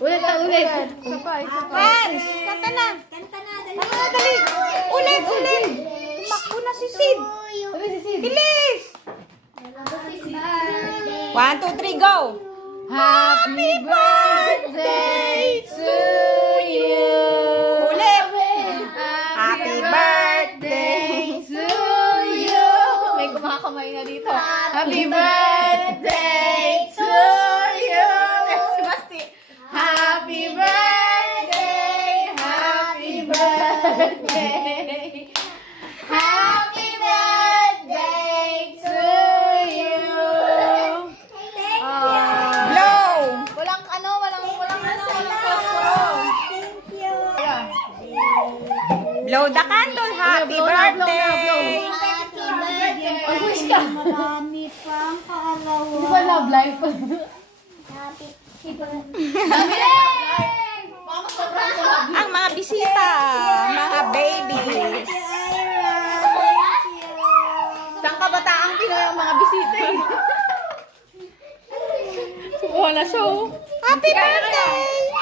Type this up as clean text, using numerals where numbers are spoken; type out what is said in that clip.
Ulit na ulit. Isa pa. Friends, kanta na. Dali. Ulit. Tumakbo na si Sid. Ulit si Sid. Bilis. 1, 2, 3, go. Happy birthday to you. Ulit. Happy birthday to you. May kumakamay na dito. Happy birthday to you. Si Basti. Happy birthday. Happy birthday. Happy birthday to you. Blow. Walang posporo. Blow the candle. Happy birthday. Mag-wish ka. Marami pang kaalawa. Di ba love life? Ang mga bisita, mga babies. Saan kabataang Pinoy ang mga bisita eh? Wala show. Happy birthday.